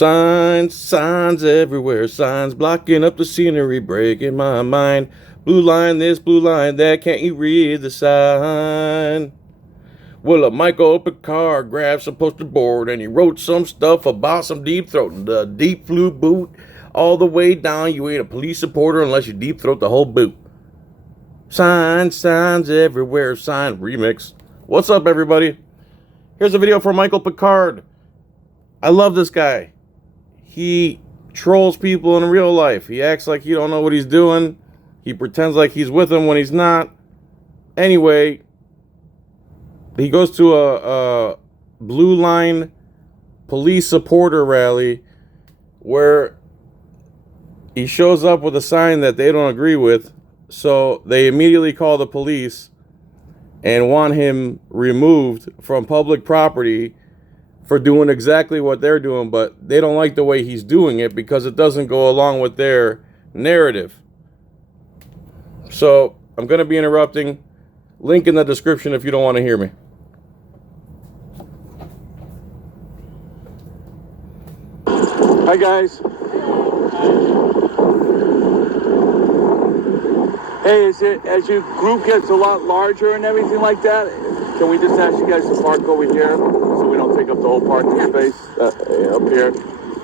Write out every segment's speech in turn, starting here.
Signs, signs everywhere. Signs blocking up the scenery, breaking my mind. Blue line this, blue line that. Can't you read the sign? Well, a Michael Picard grabbed some poster board and he wrote some stuff about some deep throating. The deep flute boot all the way down. You ain't a police supporter unless you deep throat the whole boot. Signs, signs everywhere. Sign remix. What's up, everybody? Here's a video from Michael Picard. I love this guy. He trolls people in real life. He acts like he don't know what he's doing. He pretends like he's with them when he's not. Anyway, he goes to a Blue Line police supporter rally where he shows up with a sign that they don't agree with. So they immediately call the police and want him removed from public property for doing exactly what they're doing, but they don't like the way he's doing it because it doesn't go along with their narrative. So I'm going to be interrupting. Link in the description if you don't want to hear me. Hi guys. Hey, as your group gets a lot larger and everything like that, can we just ask you guys to park over here so we don't take up the whole parking space up here?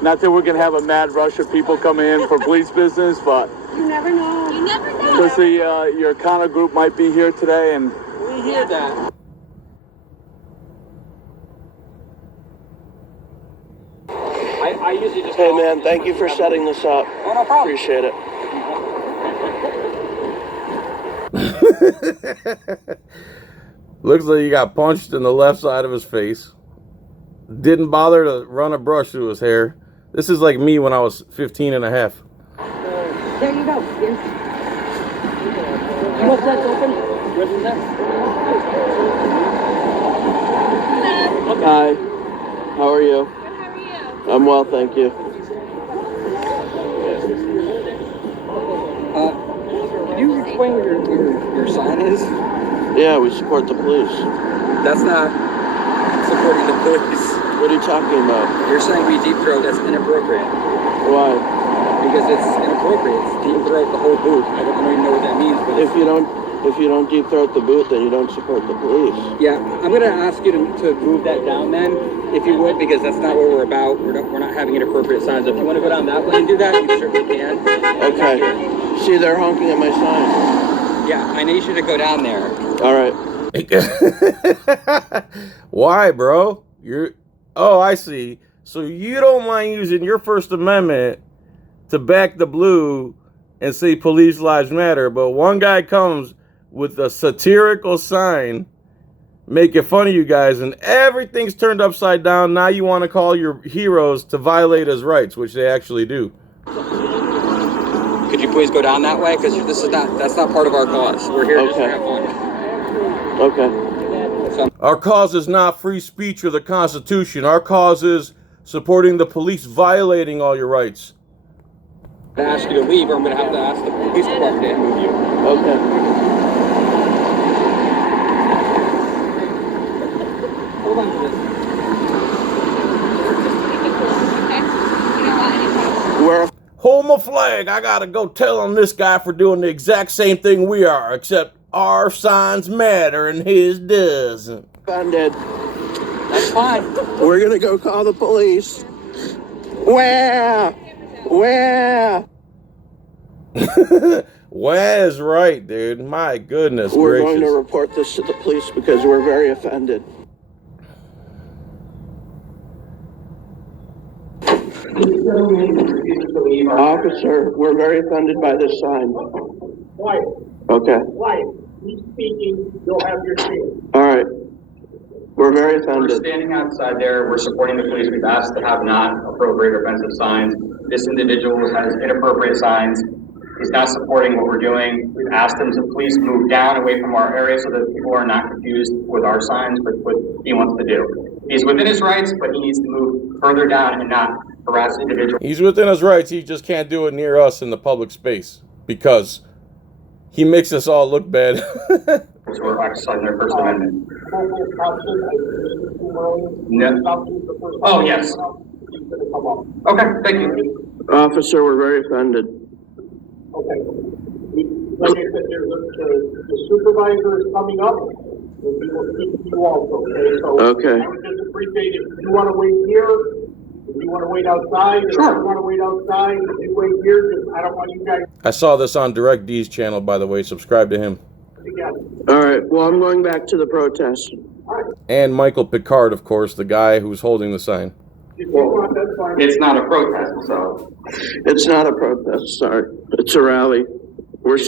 Not that we're gonna have a mad rush of people coming in for police business, but you never know. You never know. Because your kind of group might be here today, and we hear that. I usually just. Hey man, thank you for setting this up. Oh, no problem. Appreciate it. Looks like he got punched in the left side of his face. Didn't bother to run a brush through his hair. This is like me when I was 15 and a half. There you go. What's that open? What is that? Hi. How are you? Good, how are you? I'm well, thank you. Can you explain what your sign is? Yeah, we support the police. That's not supporting the police. What are you talking about? You're saying we deep throat, that's inappropriate. Why? Because it's inappropriate. It's deep throat the whole booth. I don't even know what that means. But If you don't deep throat the boot, then you don't support the police. yeah, I'm gonna ask you to move that down then, if you would, because that's not what we're about. We're not having inappropriate signs. If you want to go down that way and do that, you certainly can. Okay. See, they're honking at my sign. Yeah, I need you to go down there. All right. Why, bro? Oh, I see. So you don't mind using your First Amendment to back the blue and say police lives matter, but one guy comes with a satirical sign making fun of you guys and everything's turned upside down. Now you want to call your heroes to violate his rights, which they actually do. Could you please go down that way? Because that's not part of our cause. We're here just to have fun. Okay. Our cause is not free speech or the Constitution. Our cause is supporting the police violating all your rights. I'm going to ask you to leave, or I'm going to have to ask the police department to move you. Okay. Hold on to this. Where? Hold my flag. I gotta go tell on this guy for doing the exact same thing we are, except our signs matter and his doesn't. Offended. That's fine. We're gonna go call the police. Where? Where's right, dude? My goodness We're gracious. going to report this to the police because we're very offended. Officer, we're very offended by this sign. Quiet, Okay. quiet. He's speaking, you'll have your chance. All right. We're very We're offended. standing outside there, we're supporting the police, we've asked to have not appropriate offensive signs. This individual has inappropriate signs, he's not supporting what we're doing. We've asked him to please move down away from our area so that people are not confused with our signs, with what he wants to do. He's within his rights, but he needs to move further down and not harass individuals. He's within his rights, he just can't do it near us in the public space because he makes us all look bad. Who are exercising their First Amendment. No. Oh, yes. to come up. Okay, thank you. Officer, we're very offended. Okay. Like I said, the supervisor is coming up, and we will speak to you also, okay? So Okay. I would just appreciate it. If you want to wait here, if you want to wait outside, if you want to wait outside, if you wait here, because I don't want you guys I saw this on Direct D's channel, by the way. Subscribe to him. together. All right, well, I'm going back to the protest. And Michael Picard, of course, the guy who's holding the sign. If you want, that's fine. It's not a protest, so. It's not a protest, sorry. It's a rally. We're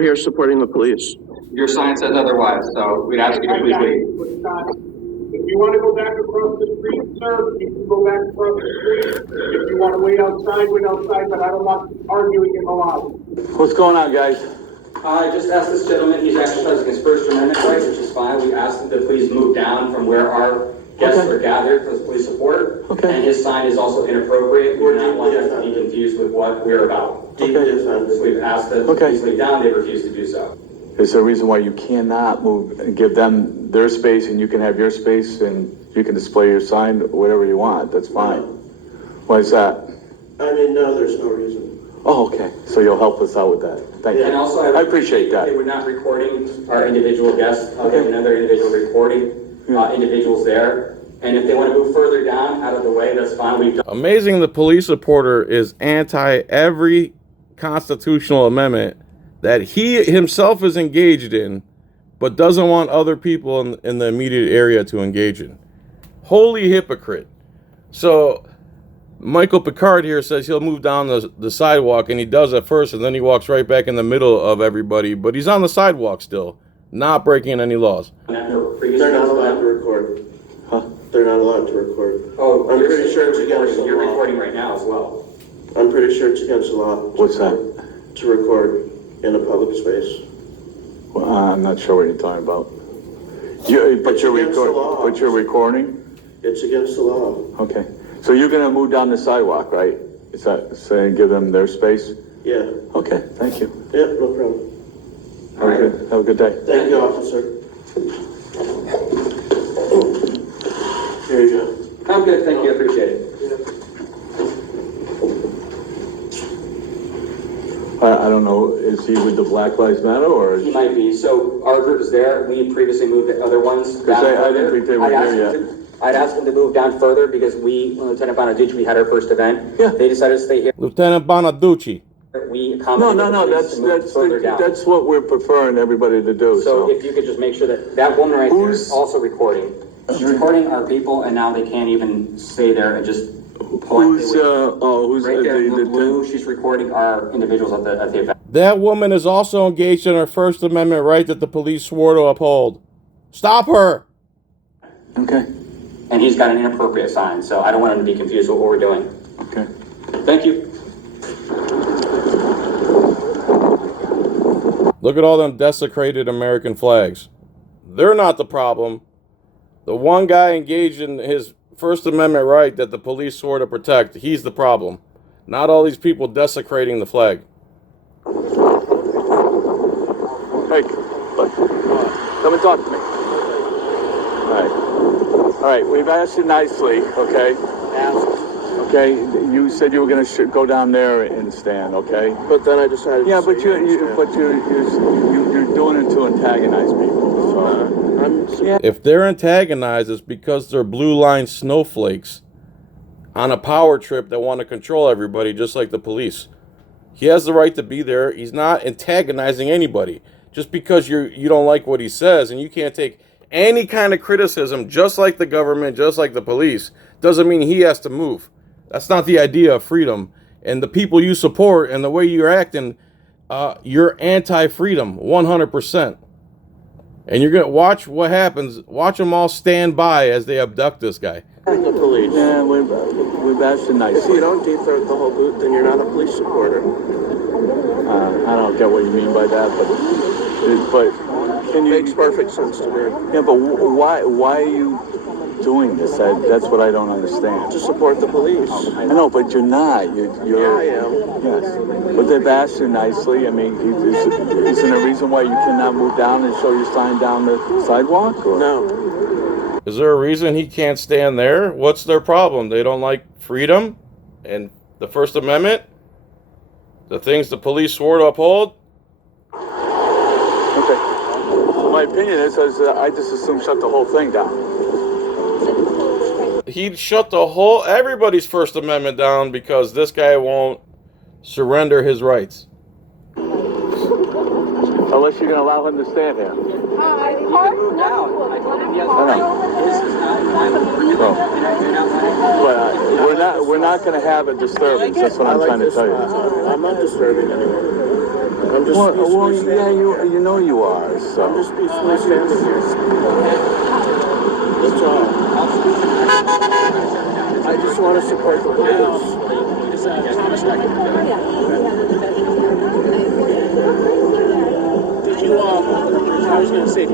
here supporting the police. Your sign says otherwise, so we'd ask you to please leave. If you want to go back across the street, sir, you can go back across the street. If you want to wait outside, but I don't want arguing in the lobby. What's going on, guys? I just asked this gentleman, he's exercising his First Amendment rights, which is fine. We asked him to please move down from where our guests are gathered for police support. Okay. And his sign is also inappropriate. We do not want us to be confused with what we're about. So we've asked them to please leave down, they refuse to do so. Is there a reason why you cannot move and give them their space and you can have your space and you can display your sign, whatever you want? That's fine. Why is that? I mean, no, there's no reason. Oh, okay. So you'll help us out with that. Thank you. And also, I appreciate that. They were not recording our individual guests, another individual recording individuals there. And if they want to move further down out of the way, that's fine. We've done. Amazing, the police reporter is anti every constitutional amendment that he himself is engaged in, but doesn't want other people in the immediate area to engage in. Holy hypocrite. So Michael Picard here says he'll move down the sidewalk, and he does at first, and then he walks right back in the middle of everybody, but he's on the sidewalk still, not breaking any laws. They're not allowed to record. Huh? They're not allowed to record. Oh, I'm pretty sure it's against the you're law. recording right now as well. I'm pretty sure it's against the law. What's that? To record in a public space. Well, I'm not sure what you're talking about. But you're against the recording. law. But you're recording. It's against the law. Okay. So you're gonna move down the sidewalk, right? Is that saying give them their space? Yeah. Okay. Thank you. Yeah, no problem. All right. Have a good day. Thank you, officer. Here you go. I'm good, thank you, I appreciate it. I don't know. Is he with the Black Lives Matter or? He might be. So our group is there. We previously moved the other ones down Because I further. didn't think they were here yet. I'd asked them to move down further because we, Lieutenant Bonaducci, we had our first event. Yeah. They decided to stay here. Lieutenant Bonaducci. We No, accommodated the police to move further down. that's what we're preferring everybody to do. So So if you could just make sure that that woman right there is Who's- also recording. She's recording our people, and now they can't even stay there and just point. who's They would- who's right there in the blue, she's recording our individuals at the event. That woman is also engaged in her First Amendment right that the police swore to uphold. Stop her! Okay. And he's got an inappropriate sign, so I don't want him to be confused with what we're doing. Okay. Thank you. Look at all them desecrated American flags. They're not the problem. The one guy engaged in his First Amendment right that the police swore to protect, he's the problem. Not all these people desecrating the flag. Hey, come and talk to me. All right, we've asked you nicely, okay? Okay, you said you were gonna go down there and stand, okay? But then I decided. Yeah, to but say you're doing it to antagonize people, so. I'm. If they're antagonized, it's because they're blue line snowflakes on a power trip that want to control everybody just like the police. He has the right to be there. He's not antagonizing anybody. Just because you don't like what he says and you can't take any kind of criticism, just like the government, just like the police, doesn't mean he has to move. That's not the idea of freedom. And the people you support and the way you're acting, you're anti-freedom, 100%. And you're going to watch what happens. Watch them all stand by as they abduct this guy. The police. Yeah, we've asked you If nicely. you don't defund the whole boot, then you're not a police supporter. I don't get what you mean by that, but can you? Makes perfect sense to me. Yeah, but why are you doing this? That's what I don't understand. To support the police. I know, but you're not. You're. Yeah, I am. Yes, but they've asked you nicely. I mean, isn't there a reason why you cannot move down and show your sign down the sidewalk? Or? No. Is there a reason he can't stand there? What's their problem? They don't like freedom and the First Amendment? The things the police swore to uphold? Okay. My opinion is I just assume shut the whole thing down. He'd shut everybody's First Amendment down because this guy won't surrender his rights. Unless you're going to allow him to stand here. I told him yes. But we're not going to have a disturbance. That's what I'm trying to tell you. I'm not disturbing anyone. I'm just Well, yeah, you know you are. So. I'm just peacefully standing here. That's all. I just want to support the police. Did you, I was going to say, If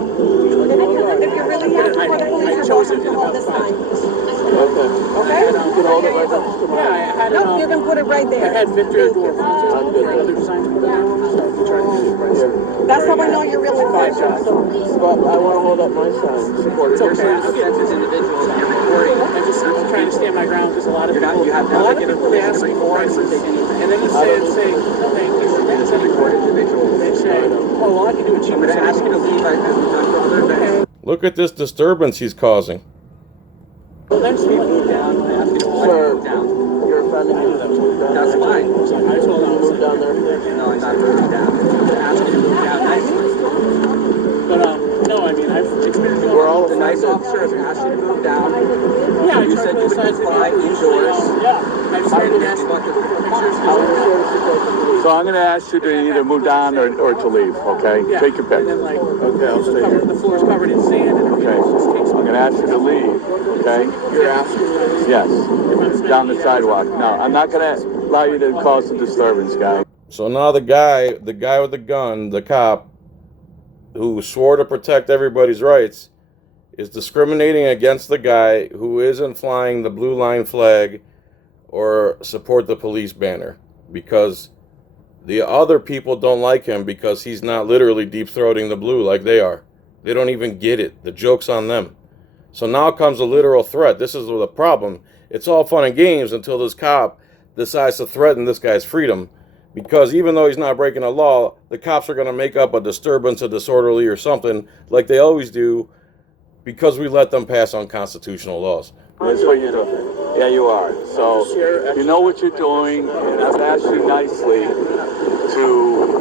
you're really here for the police, I chose it in hold the about 5 sign. minutes. Okay. Okay? You can hold it right up. Yeah, I had No, you can put it right I there. had Victor do it. I'm good. Other designs put it on, so I'm trying to do it right. That's how I know you're really Fine, passionate. Josh. But I want to hold up my sign. Support it. It's okay. You're saying offenses individuals and you're recording. I'm trying to stand my ground because a lot of You have people not taken they information ask to me record prices, or take anything. and then you say, no, thank you. And it's a recorded individual. They say, oh, well, I can do it I'm cheaper. going to ask you to leave as we've done for other events. Look at this disturbance he's causing. Well, next We week, move down. I ask you to Sir, move down. you're offending me. That's fine. I told them, Move down there. No, I'm not moving down. I'm asking you to move down nicely. but no, I mean, I've experienced all We're all The nice offended. officer has asked you to move down. Yeah, I You tried said to you would criticize comply the indoors. Yeah, I've started asking What the- pictures. I'm just here to support the police. So I'm going to ask you to either move down or to leave, okay? Yeah. Take your pick. And then, like, Okay, I'll stay here. the floor's covered in sand and Okay. everything. It just takes I'm going to ask you to leave, okay? You're asking me to leave? Yes. Down the sidewalk. No, I'm not going to allow you to cause some disturbance, guy. So now the guy with the gun, the cop, who swore to protect everybody's rights, is discriminating against the guy who isn't flying the blue line flag or support the police banner, because the other people don't like him because he's not literally deep-throating the blue like they are. They don't even get it. The joke's on them. So now comes a literal threat. This is the problem. It's all fun and games until this cop decides to threaten this guy's freedom, because even though he's not breaking a law, the cops are going to make up a disturbance, a disorderly or something like they always do, because we let them pass unconstitutional laws. That's what you're doing. Yeah, you are. So you know what you're doing, and I've asked you nicely to do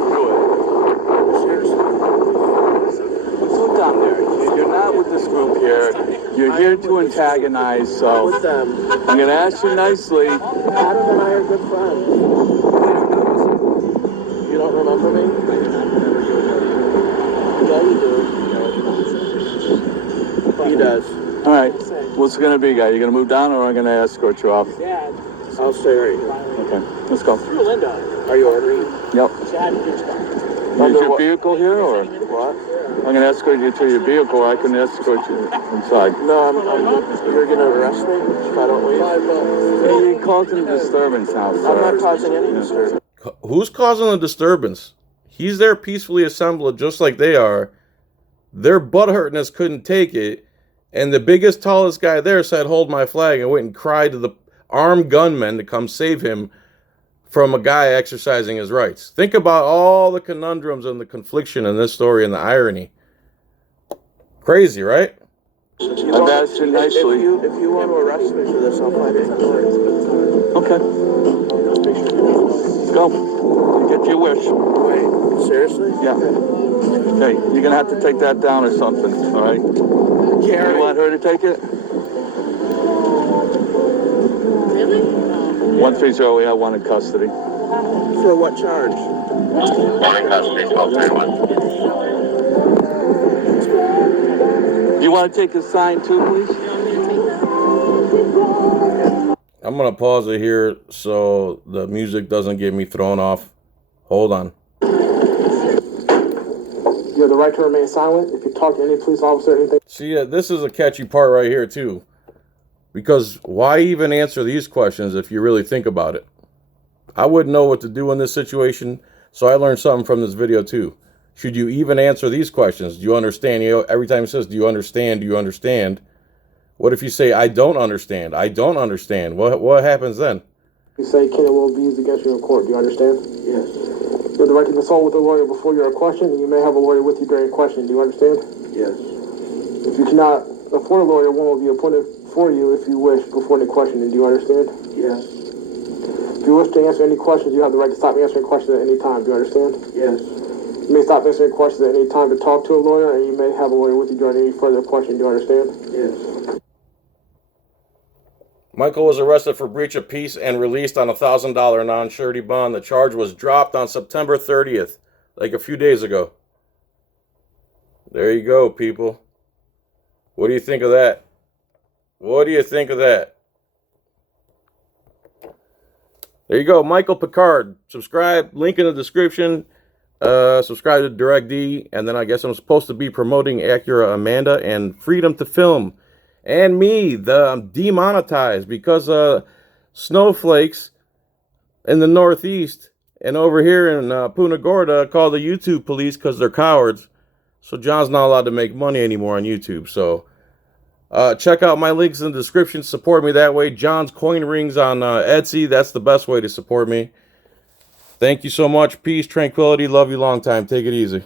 it. Slow down there. You're not with this group here. You're here to antagonize, so With them. I'm going to ask you nicely. Adam and I are good friends. You don't remember me? Yeah, you do. He does. All right. What's it going to be, guy? You going to move down, or am I going to escort you off? Yeah, I'll stay right here. Okay. Let's go. through Linda. Are you ordering? Yep. She had to do stuff. Is your vehicle here, or What? I'm going to escort you to your vehicle, or I can escort you inside. No, you're gonna arrest me if I don't leave? You're causing a disturbance now, sir. I'm not causing any disturbance. Who's causing the disturbance? He's there peacefully assembled just like they are. Their butthurtness couldn't take it. And the biggest, tallest guy there said, "Hold my flag," and went and cried to the armed gunmen to come save him from a guy exercising his rights. Think about all the conundrums and the confliction in this story and the irony. Crazy, right? I've asked you nicely. If you want to arrest me for this, I'll find it. Okay. Let's go. Get your wish. Wait, seriously? Yeah. Okay, you're gonna have to take that down or something, all right? You want her to take it? Really? 130, we have one in custody. For what charge? One in custody, 1231. You want to take a sign too, please? I'm going to pause it here so the music doesn't get me thrown off. Hold on. You have the right to remain silent. If you talk to any police officer or anything. See, this is a catchy part right here, too. Because why even answer these questions if you really think about it? I wouldn't know what to do in this situation, so I learned something from this video, too. Should you even answer these questions? Do you understand? You know, every time it says, "Do you understand? Do you understand?" What if you say, I don't understand? I don't understand. What happens then? You say Kenny will be used against you in court. Do you understand? Yes. You have the right to consult with a lawyer before you're questioned, and you may have a lawyer with you during questioning. Do you understand? Yes. If you cannot afford a lawyer, one will be appointed for you if you wish before the questioning. Do you understand? Yes. If you wish to answer any questions, you have the right to stop answering questions at any time. Do you understand? Yes. You may stop answering questions at any time to talk to a lawyer, and you may have a lawyer with you during any further questioning. Do you understand? Yes. Michael was arrested for breach of peace and released on a $1,000 non-surety bond. The charge was dropped on September 30th, like a few days ago. There you go, people. What do you think of that? What do you think of that? There you go, Michael Picard. Subscribe, link in the description. Subscribe to Direct D, and then I guess I'm supposed to be promoting Acura Amanda and Freedom to Film. And me, I'm demonetized because snowflakes in the Northeast and over here in Punta Gorda call the YouTube police because they're cowards. So John's not allowed to make money anymore on YouTube. So check out my links in the description. Support me that way. John's Coin Rings on Etsy. That's the best way to support me. Thank you so much. Peace, tranquility. Love you long time. Take it easy.